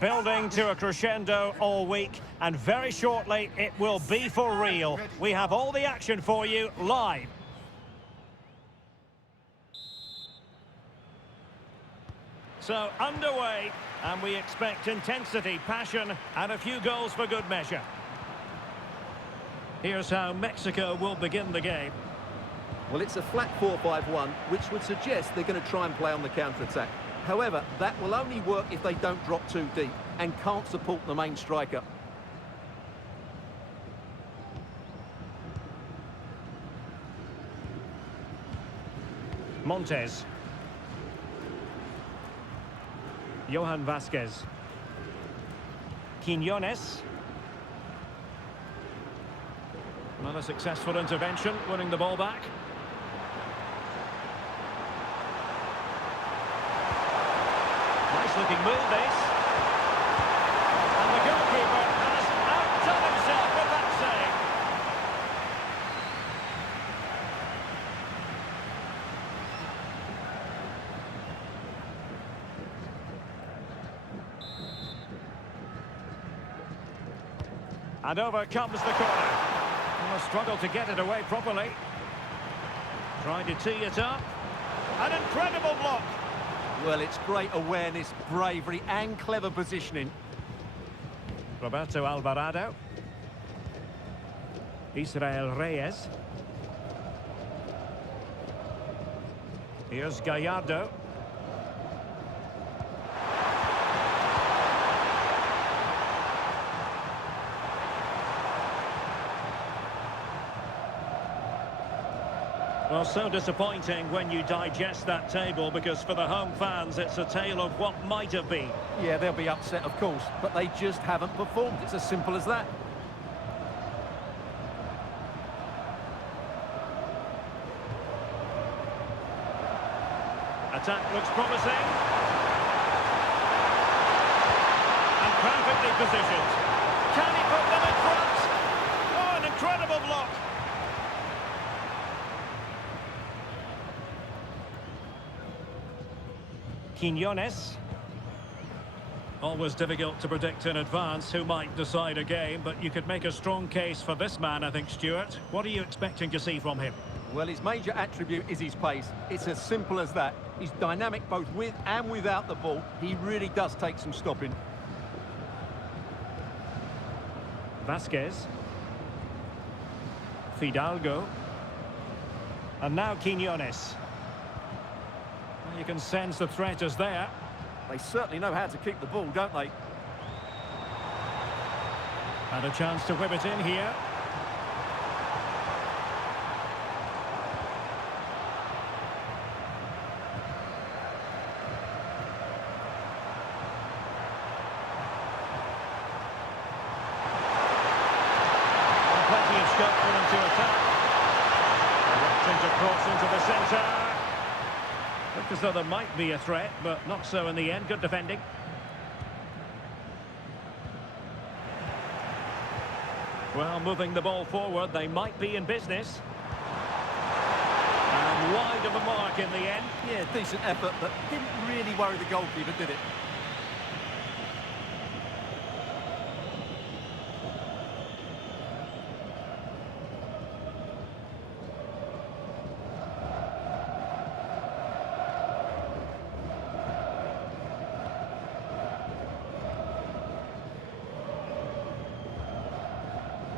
Building to a crescendo all week, and very shortly it will be for real. We have all the action for you live. So underway, and we expect intensity, passion, and a few goals for good measure. Here's how Mexico will begin the game. Well, it's a flat 4-5-1, which would suggest they're going to try and play on the counter-attack. However, that will only work if they don't drop too deep and can't support the main striker. Montes. Johan Vasquez. Quiñones. Another successful intervention, winning the ball back. Nice looking move, this. And the goalkeeper has outdone himself with that save. And over comes the corner. Well, struggled to get it away properly. Trying to tee it up. An incredible block. Well, it's great awareness, bravery and clever positioning. Roberto Alvarado. Israel Reyes. Here's Gallardo. Well, so disappointing when you digest that table, because for the home fans it's a tale of what might have been. Yeah, they'll be upset, of course, but they just haven't performed. It's as simple as that. Attack looks promising. And perfectly positioned. Can he put them in front? Oh, an incredible block. Quiñones. Always difficult to predict in advance who might decide a game, but you could make a strong case for this man, I think, Stuart. What are you expecting to see from him? Well, his major attribute is his pace. It's as simple as that. He's dynamic both with and without the ball. He really does take some stopping. Vasquez. Fidalgo. And now Quiñones. You can sense the threat is there. They certainly know how to keep the ball, don't they? And a chance to whip it in here. And plenty of scope for them to attack. Directing to cross into the centre. Looked as though there might be a threat, but not so in the end. Good defending. Well, moving the ball forward, they might be in business. And wide of the mark in the end. Yeah, decent effort, but didn't really worry the goalkeeper, did it?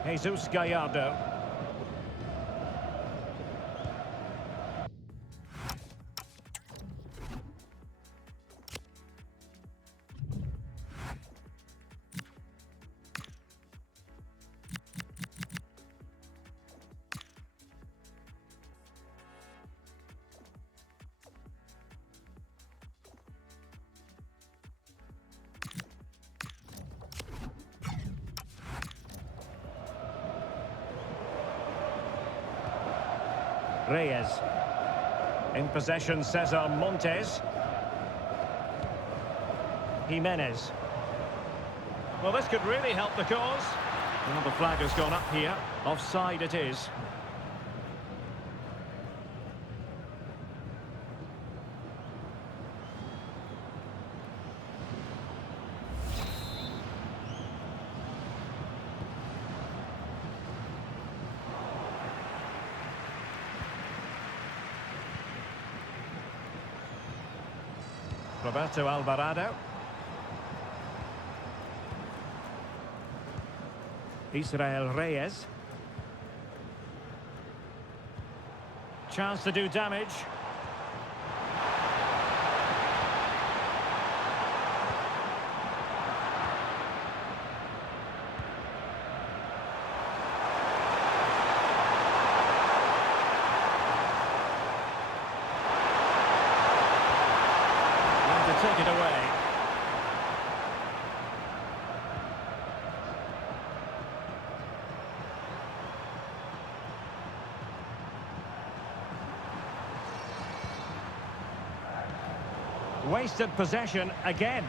Jesus Gallardo. Reyes. In possession, Cesar Montes. Jimenez. Well, this could really help the cause. Well, the flag has gone up here. Offside it is. Roberto Alvarado. Israel Reyes. Chance to do damage. And to take it away. Wasted possession again.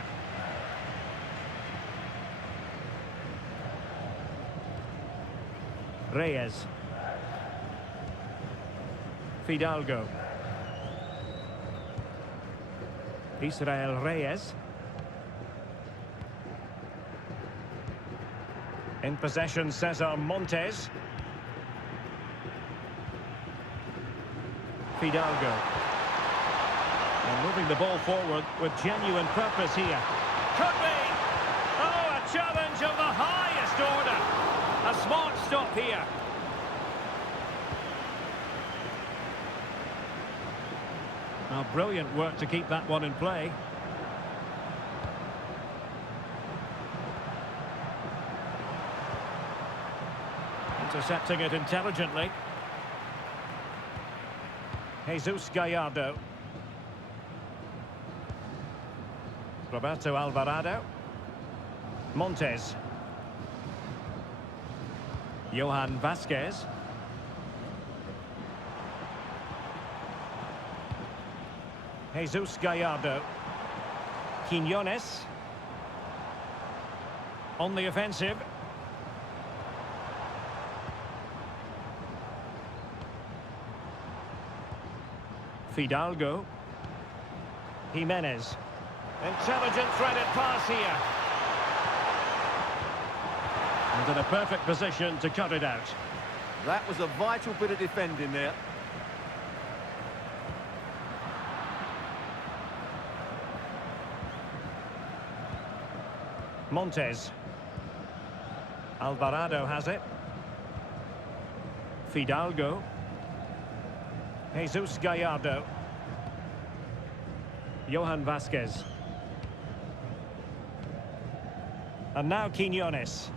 Reyes. Fidalgo. Israel Reyes. In possession, Cesar Montes. Fidalgo. And moving the ball forward with genuine purpose here. Could be! Oh, a challenge of the highest order. A smart stop here. Well, brilliant work to keep that one in play. Intercepting it intelligently. Jesus Gallardo. Roberto Alvarado. Montes. Johan Vasquez. Jesus Gallardo. Quiñones. On the offensive. Fidalgo. Jimenez. Intelligent threaded pass here. And in a perfect position to cut it out. That was a vital bit of defending there. Montes. Alvarado has it. Fidalgo. Jesus Gallardo. Johan Vasquez. And now Quiñones.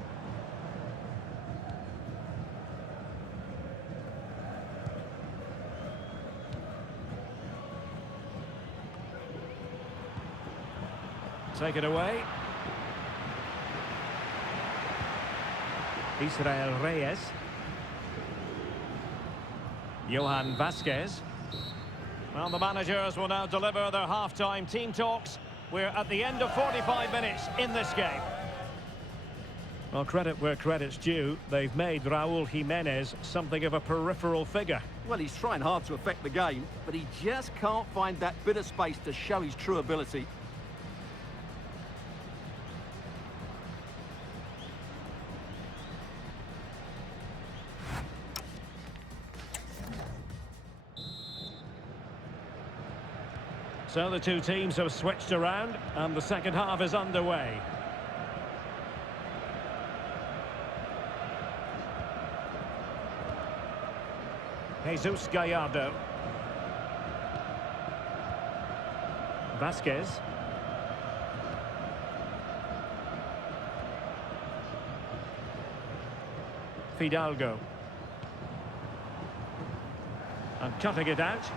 Take it away. Israel Reyes. Johan Vasquez. Well, the managers will now deliver their half-time team talks. We're at the end of 45 minutes in this game. Well, credit where credit's due. They've made Raúl Jimenez something of a peripheral figure. Well, he's trying hard to affect the game, but he just can't find that bit of space to show his true ability. So the two teams have switched around and the second half is underway. Jesus Gallardo. Vasquez. Fidalgo. And cutting it out.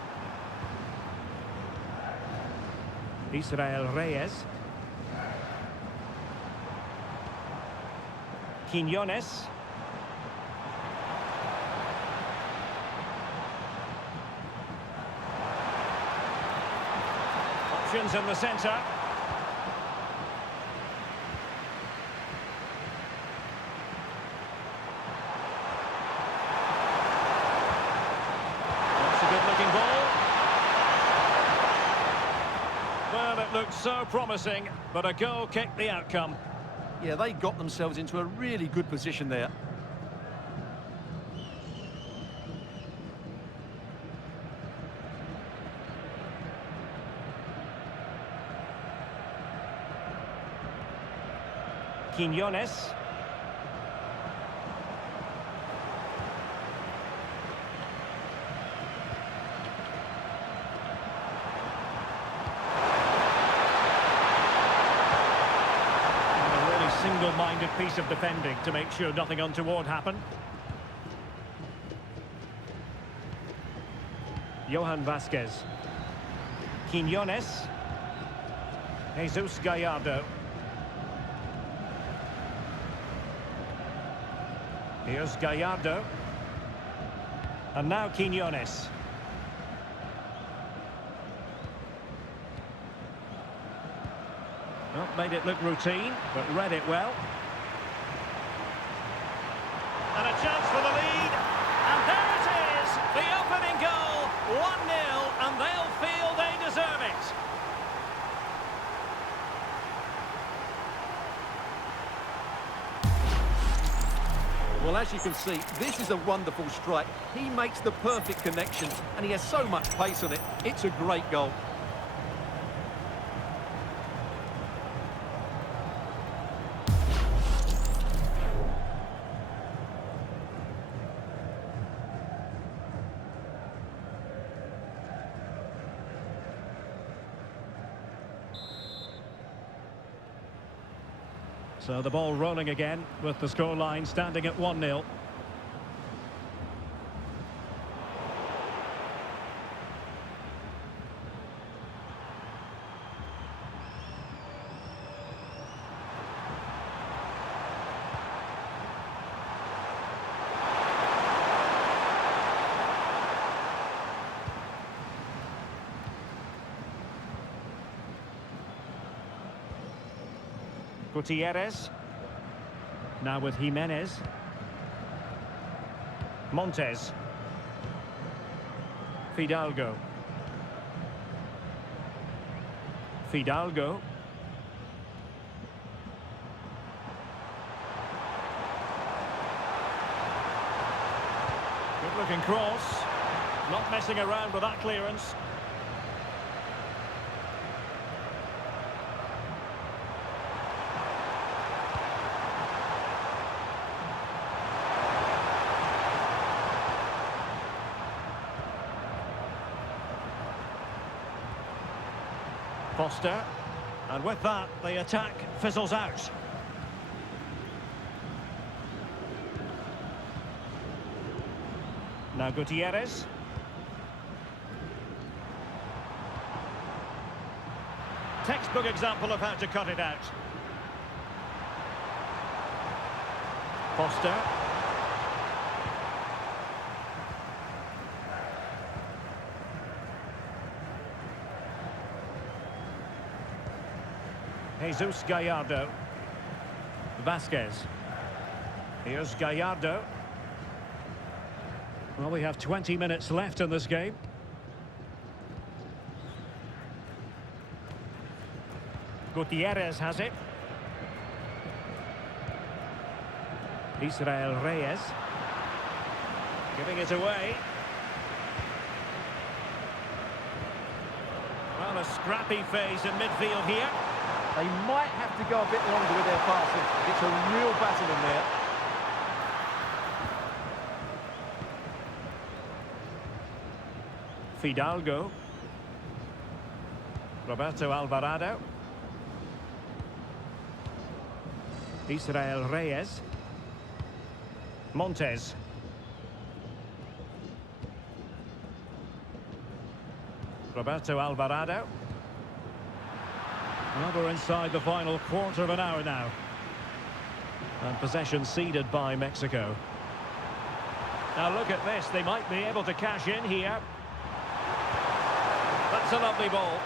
Israel Reyes. Quiñones. Options in the centre. That's a good-looking ball. Well, it looked so promising, but a goal kicked the outcome. Yeah, they got themselves into a really good position there. Quiñones. A really single-minded piece of defending to make sure nothing untoward happened. Johan Vasquez. Quiñones. Jesus Gallardo. Here's Gallardo. And now Quiñones. Well, made it look routine, but read it well. And a chance for the lead. And there it is, the opening goal. 1-0, and they'll feel they deserve it. Well, as you can see, this is a wonderful strike. He makes the perfect connection, and he has so much pace on it. It's a great goal. So the ball rolling again with the scoreline standing at 1-0. Gutierrez. Now with Jimenez. Montes. Fidalgo. Fidalgo. Good looking cross. Not messing around with that clearance. Foster, and with that the attack fizzles out. Now Gutierrez. Textbook example of how to cut it out. Foster. Jesus Gallardo. Vasquez. Here's Gallardo. Well, we have 20 minutes left in this game. Gutierrez has it. Israel Reyes. Giving it away. Well, a scrappy phase in midfield here. They might have to go a bit longer with their passing. It's a real battle in there. Fidalgo. Roberto Alvarado. Israel Reyes. Montes. Roberto Alvarado. Well, we're inside the final quarter of an hour now. And possession ceded by Mexico. Now look at this, they might be able to cash in here. That's a lovely ball.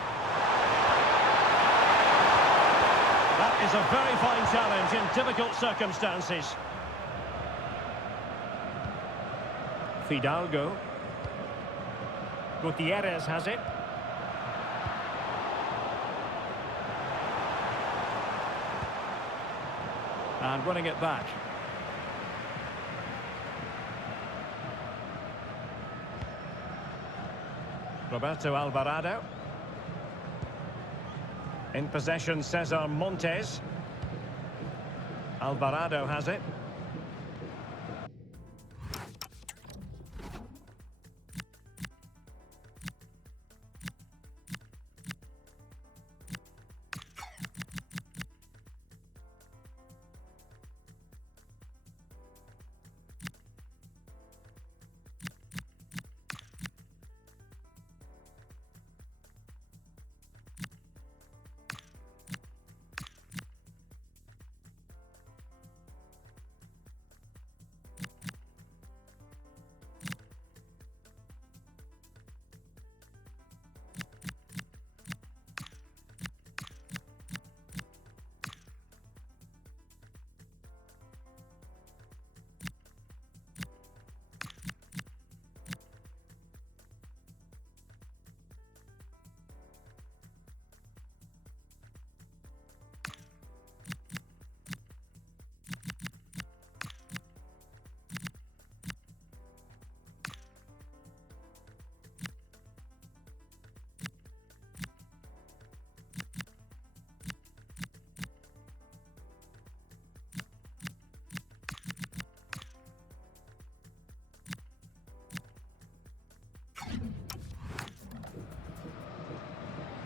That is a very fine challenge in difficult circumstances. Fidalgo. Gutierrez has it. And running it back. Roberto Alvarado. In possession, Cesar Montes. Alvarado has it.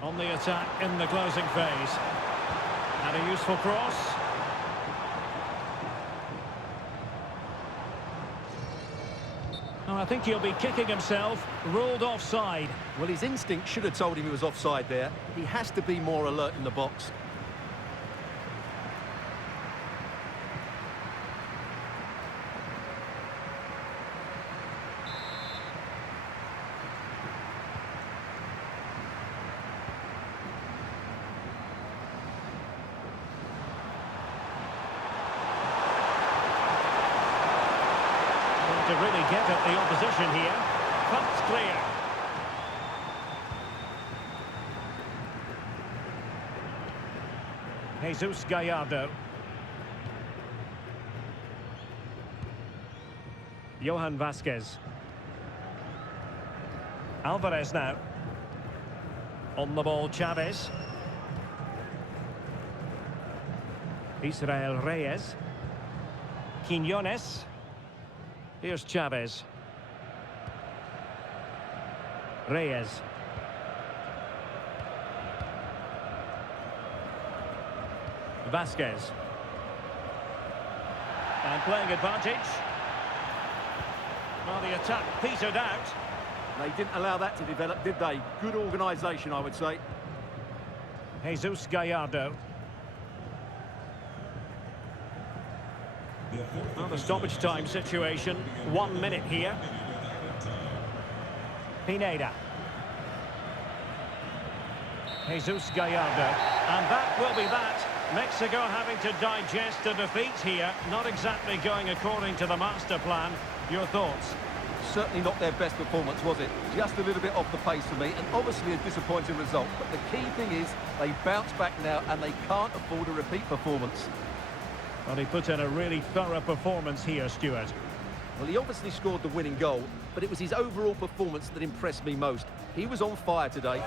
On the attack in the closing phase. And a useful cross. Oh, I think he'll be kicking himself. Ruled offside. Well, his instinct should have told him he was offside there. He has to be more alert in the box. To really get at the opposition here. Cuts clear. Jesus Gallardo. Johan Vasquez. Alvarez now. On the ball, Chavez. Israel Reyes. Quiñones. Here's Chavez. Reyes. Vasquez. And playing advantage. Well, the attack petered out. They didn't allow that to develop, did they? Good organisation, I would say. Jesus Gallardo. Well, the stoppage time situation, 1 minute here. Pineda. Jesus Gallardo. And that will be that. Mexico having to digest a defeat here. Not exactly going according to the master plan. Your thoughts? Certainly not their best performance, was it? Just a little bit off the pace for me, and obviously a disappointing result. But the key thing is, they bounce back now, and they can't afford a repeat performance. Well, he put in a really thorough performance here, Stuart. Well, he obviously scored the winning goal, but it was his overall performance that impressed me most. He was on fire today.